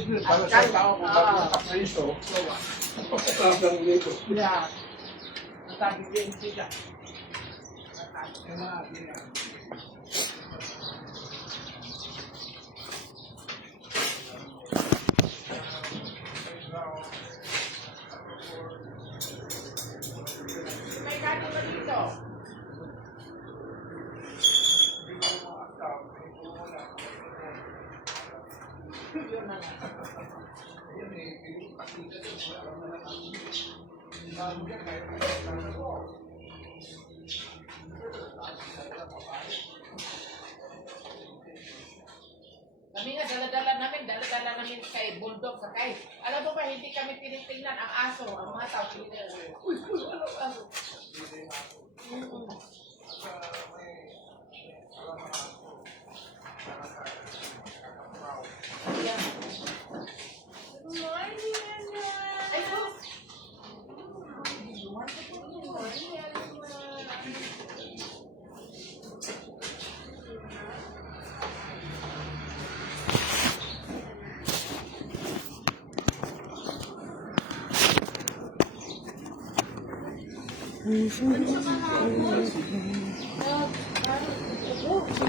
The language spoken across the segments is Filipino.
Para sa tao kung magkakapriso. Pagkakasang dito. Yeah. Sabi din sila. Kaya may gato ba dito? Yun na nga. Kami nga, dala-dala namin kay Bulldog sa kay. Alam mo ba, hindi kami tinitingnan ang aso, ang mga tao. Uy, ano aso?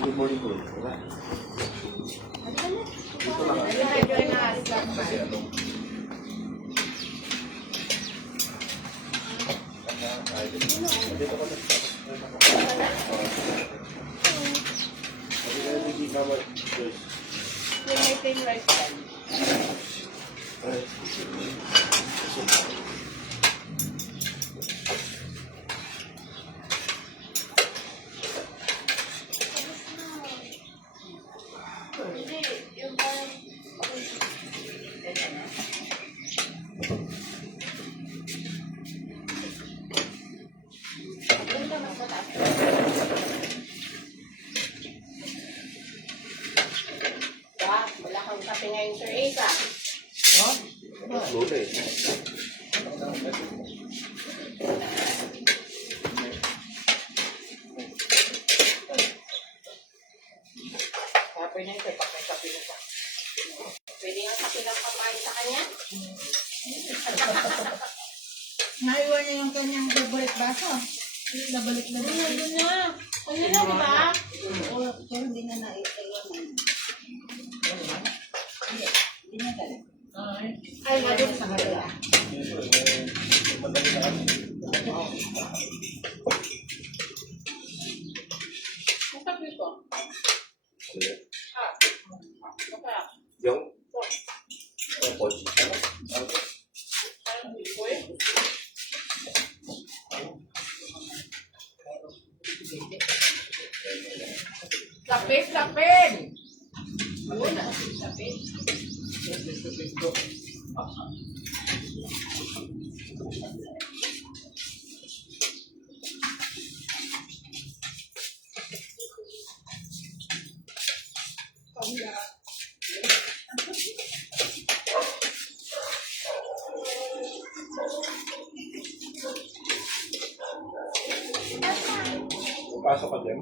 Good morning po. Wala. Dito lang. Kasi ano. Dito ko na. Hindi ka mo. Right side. Wala kang kape ngayon, Sir Asa. Lula eh. Kape na ito, kape na ito. Pwede nga kape lang papain sa kanya? Naiwan niya yung kanyang favorite baso. Nabalik na din. Ano na? Ano na, di ba? Oo, pero hindi na naiwan. Hindi na dala. Ay, nandun sa kanila. Madali na kasi. Ang kape ko? Ah, okay. Yung? Koji. Parang hindi ko eh. Lapin! Ano na? Lapin? Pasok ka dyan.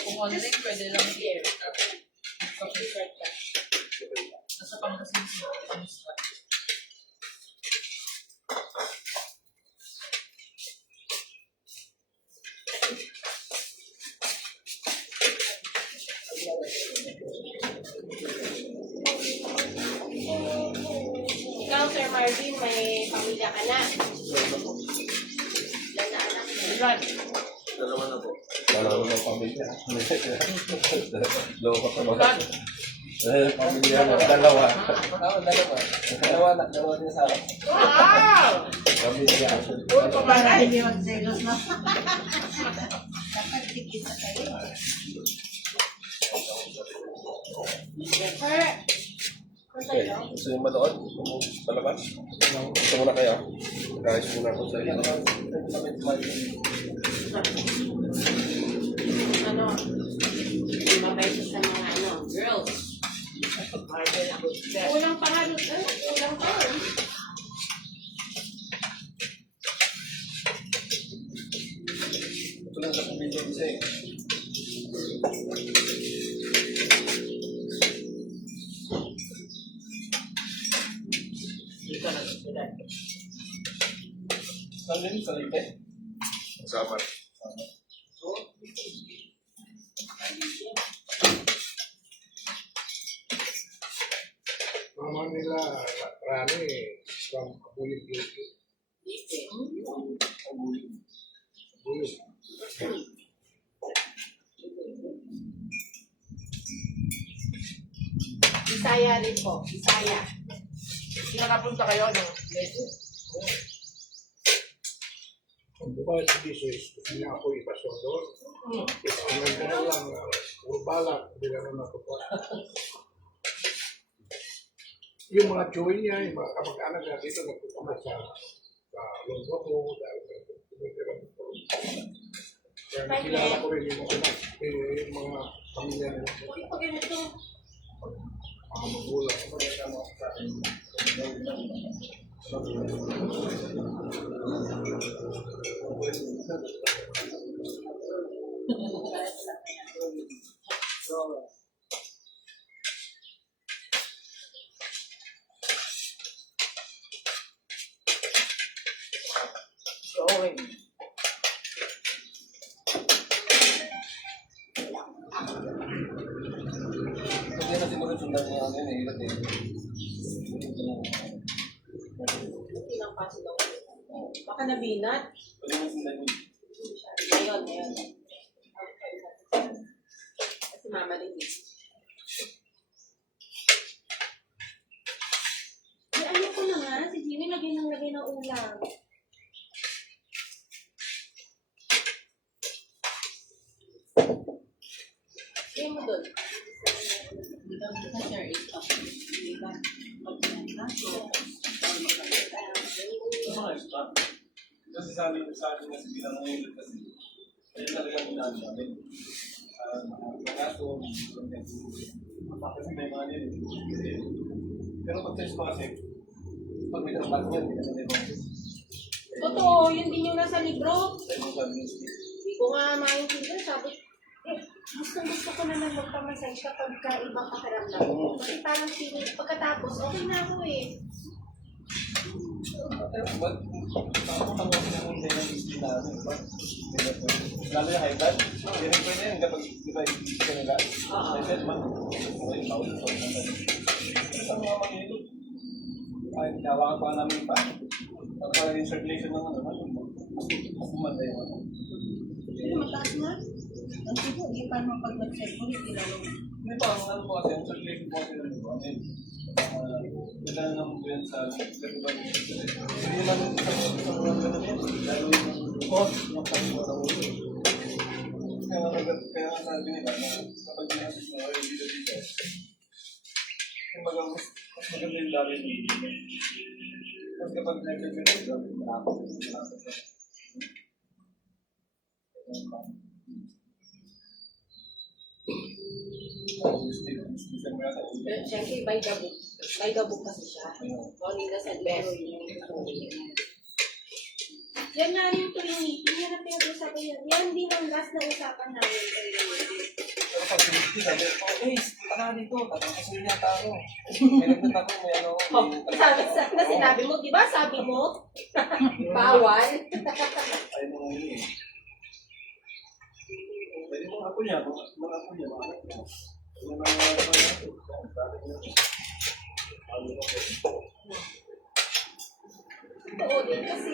Kung online, pwede lang here. Nasa Pangasinan. Ikaw, Sir Marvin, may pamilya ka na. Ilan na anak mo? Ilan? Dalawa na po. Dalawa na pamilya. Dalawa ka ba? Pamilya mo. Dalawa. Dalawa din sa akin. Wow! Pamilya. Uy, pamanay! Hindi mag-selos na. Dapat tikit sa kayo. Sir, Okay. Gusto nyo manood? Palabas? Gusto muna kayo? Guys, muna ako sa iyo. ano, mabait sa mga girls. Kulang pa nga, kulang pa yun. Ito lang sa pamilya isa eh. Dito na sila. Saan din sa Leyte? Sama. Mama nila, Rani, from Abulit Beauty. Abulit. Bisaya rin po. Bisaya. Hindi nakapunta kayo ng Lesu. Kung bukas hindi gusto niya ako ipasok doon. Ipasok ko na lang, puro balak, hindi na naman ako pa. Yung mga joy niya, yung mga kamag-anak niya dito, nagpunta sa lunggo ko, dahil tumitira ko. Kaya nakilala ko rin yung mga pamilya nila. Uy, pag ganito. Mga magulang. Going. Kasi na siguro sundan niya ano yun eh. Hirap eh. Pinangpasok ako. Baka nabinat. Pwede mo sundan yun. Ngayon. Kasi mama din dito. Ayoko na nga. Si Jimmy lagay ng ulam. Kaya mo doon. Kasi sabi na si Bilang ngayon kasi kaya talaga ginaan namin. Magato, kasi may mga nila. Pero pag-test pa kasi, pag may trabaho yan, hindi ka na Totoo, yun din yung nasa libro. Dahil mo sabi niya, Hindi ko nga maintindihan. Sabi, gusto ko naman magpamassage kapag ibang pakiramdam ko. Kasi parang feeling, pagkatapos, okay na ako eh. ba't nakapagtanggapin ako hindi ng history na ano, ba? Lalo yung high blood, hindi rin pwede yun kapag di ba hindi ka nila. I said, man, okay, bawal ito. Isang mga manilo. Kahit nawakan pa namin pa. Pagkala yung circulation ng ano, mas umanda yung ano. Pero mataas na. Ang tipo, hindi pa naman pag nag-circulate, tinanong. Hindi pa, ang ano po kasi, yung circulation po kasi ng ano yun. Kailangan naman po yan sa circular. Hindi naman sa mga ganun yan. Lalo yung cost ng pagkakas ng ulo. Kaya nga sabi nila na kapag ginasas na oil dito, mas maganda yung labi niya. Kasi kapag nag-circulate, marapos siya. Siyempre, by the book. By the book kasi siya. Only the said best. Yan nga yung tuwing meeting, yan ang pinag-usapan yan. Yan din ang last na usapan namin kayo. Pero pag sinigti, sabi ko, punta ka dito, tapos kasi yata ako. May nagtat ako, may ano. Na sinabi mo, di ba? Sabi mo, bawal. Ay, mga yun eh. Pwede mga ako niya, mga ako niya, mga ako niya. Oo din kasi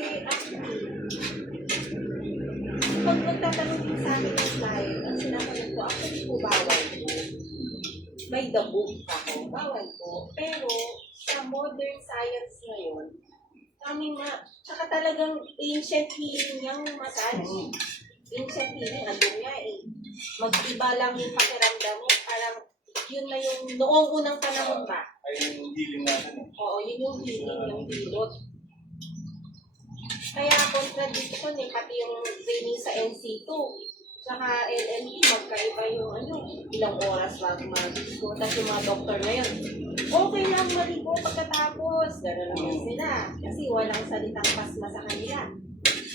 Pag magtatanong din sa amin ng client, ang sinasagot ko, actually po bawal po. by the book ako. Bawal po. Pero sa modern science ngayon, kami na, tsaka talagang ancient healing yung massage. Ancient healing, andun nga eh. Mag-iba lang yung pakiramdam mo. Parang yun na yung noong unang panahon pa. Ay, yung healing natin eh. Oo, yun yung healing ng hilot. Kaya contradict ko eh, pati yung training sa NC2. Saka LLP, magkaiba yung ilang oras lang mag-disco. Tapos yung mga doktor ngayon, okay lang maligo pagkatapos. Gano'n naman sila. Kasi walang salitang pasma sa kanila.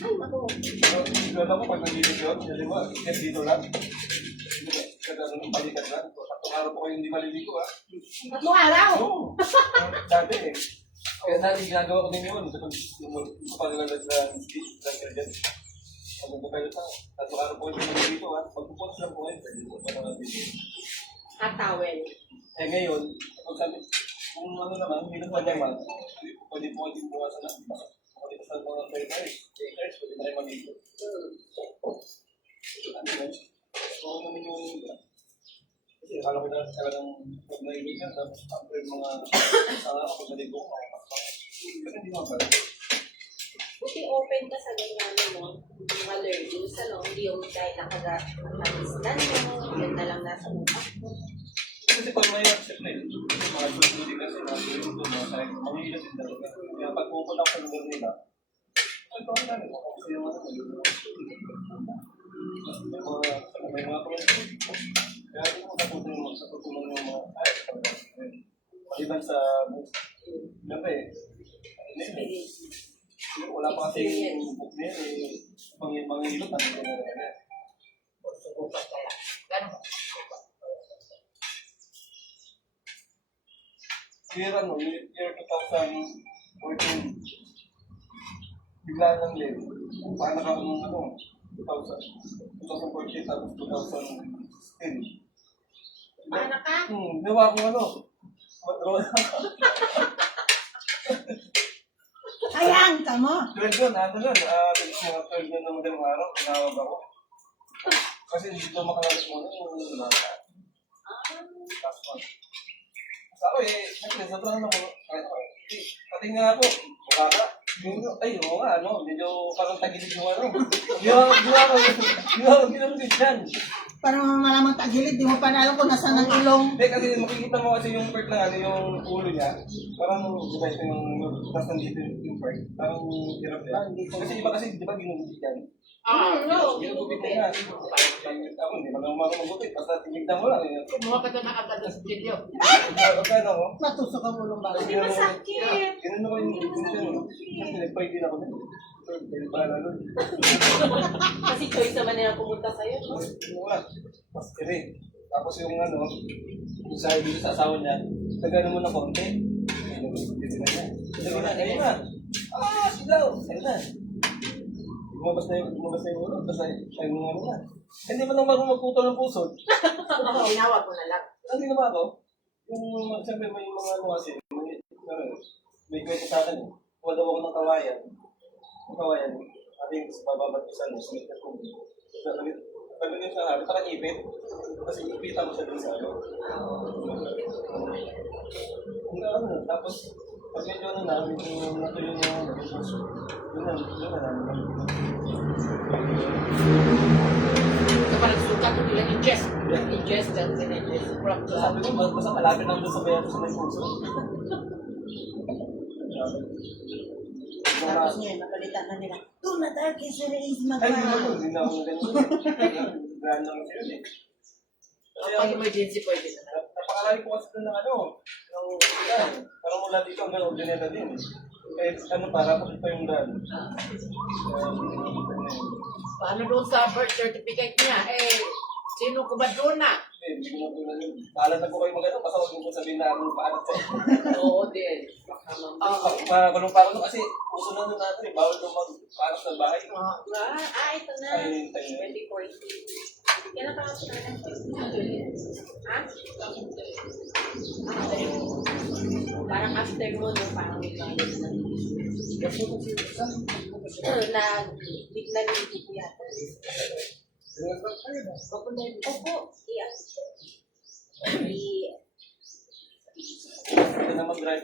Ay, ako. Pero, sigurado ko pag nandito yun, di ba, dito lang. Kada araw po kayo hindi maliligo, ha? 3 araw. Oo. Dati eh. Kaya dati ginagawa ko din yun. Kapag paglalag sa detergent. Pag nagpapilot ako, 3 araw po kayo hindi maliligo, ha? Pagpupunta lang po kayo, pwede po pa naman din. Towel. Eh ngayon, kapag sabi, kung ano naman, hindi naman naman, pwede po kayo buwasan na. Pwede po sa mga acres, pwede na rin mag-ito. Ano yun? Oo naman yung kasi akala ko na talagang pag naibig yan, tapos after mga sana ako sa ligo, kasi hindi naman pala. Buti open ka sa ganyan mo, mga learnings, hindi yung dahil nakalistan mo, yan na lang nasa mukha mo. Kasi pag may accept na yun, mga hindi kasi mga sa'yo, manghihilap din talaga. Kaya pag pupunta ako sa lugar nila, ay parang namin, kasi yung ano, may mga problema. Kaya hindi mo natutulong sa tutulong ng mga maliban sa siyempre, wala pa kasi yung book na yun, mga hilot, ano yun na Ganun. year 2014, bigla lang din. Paano ka nung 2014 tapos 2016. Paano ka? Gawa ko Ayan, tamo. 12 yun, mga 12 yun na madalang araw, tinawag ako. Kasi hindi ko makalabas mo yung bata. Tapos, ako siyempre, sobrang pati nga ako, baka, ay, oo nga, medyo parang tagilid yung Di ako ginamit dyan. Para malamang tagilid, di mo pa na alam kung nasaan ang ilong. Hindi, kasi makikita mo kasi yung part na yung ulo niya, parang, diba, ito yung, tapos nandito yung part, parang hirap yan. Kasi iba kasi, di ba, ginugupit yan? No. Ginugupit na yan. Ako, hindi pa naman magupit, basta tinignan mo lang. Kumuha ka doon ng agad ng studio. Kaya ako, Natusok ang ulong bago. Di masakit. ganun ako yung kasi nag-pray din ako din. Kasi choice naman nila pumunta sa'yo, no? Mas kiri. Tapos yung yung sabi dito sa asawa niya, tagano mo na konti. Dito na niya. Ayun na. Sigaw. Ayun na. Lumabas na yung ulo. Tapos ayun nga na. Hindi mo naman magputol ng puso. Tinawag ko na lang. Hindi naman ako. Yung, siyempre may mga kasi, may kwento sa akin. Kuha daw ako ng kawayan. Yung kawayan, ating bababatisan mo, sumikit ko. Pag yun sa harap, parang ipit. Kasi ipita mo siya dun sa tapos, pag medyo medyo natuloy niya yun na. Kapag nagsukat, ilang ingest. Ingest, and ingest. Sabi ko, basta malapit lang doon sa bayan sa may puso. Tapos ngayon, napalitan na nila. Do not argue, sir, is Ay, hindi magmahal. hindi na ako ganun. Grand lang siya yun eh. Kasi Pag emergency, pwede na. napakalali ko kasi doon ng parang mula dito hanggang Ordineta din. Eh, para po ito yung daan. Paano doon sa birth certificate niya? Sino ko ba doon na? Hindi ko na yun. Paalat na po kayo mag-ano, basta huwag mo sabihin na anong paalat sa'yo. Oo din. Makulong pa ako kasi uso na nun natin eh, bawal nung mag-paalat sa bahay. Ito na. Ay, tayo na. 2014. Kailan pa ako na? Ha? Parang after mo, no, parang may knowledge na. Bigla nito ko yata. Opo. Yes. Ito na mag-drive.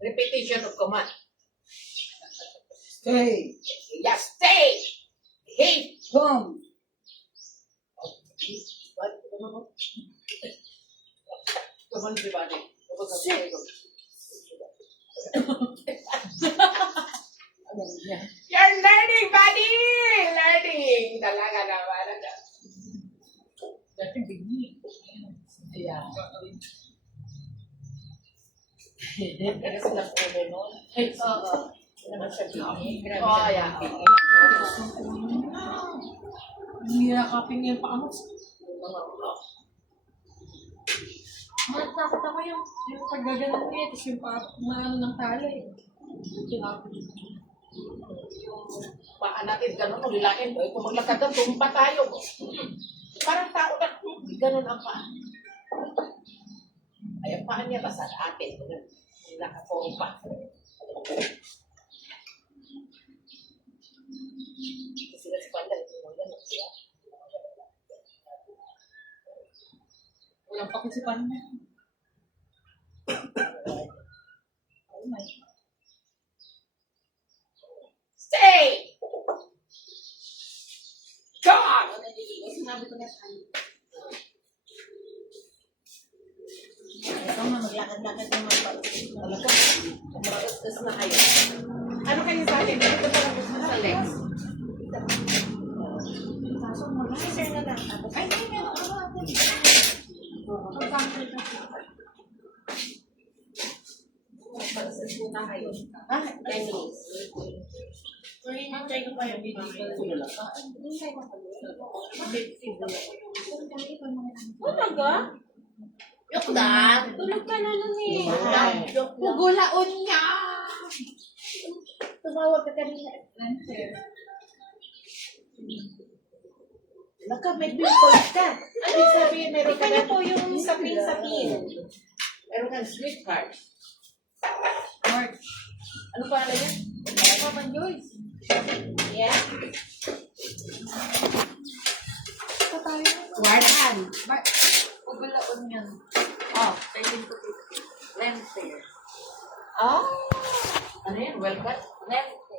Repetition of command. Stay. Yes, stay! Hate! Come. Come on, everybody. You're learning, buddy! Learning! Talaga naman. Dati bigni. Yeah. Kasi sila po nun. Oo. Naman siya bigni. Oh, yeah. Niyakapin niya pa ako. Matakot ako yung paggaganan niya, tapos yung maano ng tali. Paan natin, gano'n, ulilain. Kung maglakad na, tumpa tayo. Parang tao na, gano'n ang paan. Ay, ang paan niya basta atin. Nakatumpa. Kasi nasa panda, hindi mo gano'n siya. Walang pakisipan niya. Oh my God. Stay! God! Sinabi ko na sa kanya. Ikaw na maglakad-lakad ng mga pag Talaga, umagas na kayo. Ano kayo sa akin? Ito pala gusto sa legs. Sir na lang. Tapos, Ay, hindi nga. mag-assess muna kayo. Ah, 10 minutes. Sorry, hintay ko pa yung video. Talaga? Yok na. Tulog ka na nun eh. Yok na. Hugulaon niya! Tumawag ka kanina. Naka, may pimples ka. Ano sabihin, meron Ito ka na na po yung sapin-sapin. meron ka sweetheart. March. Ano pa alam yan? Papa Joyce. Yeah? Ito tayo. Warhan. Pagulaon yan. Oh, Lente. Oh? ano yan? Well cut? Lente.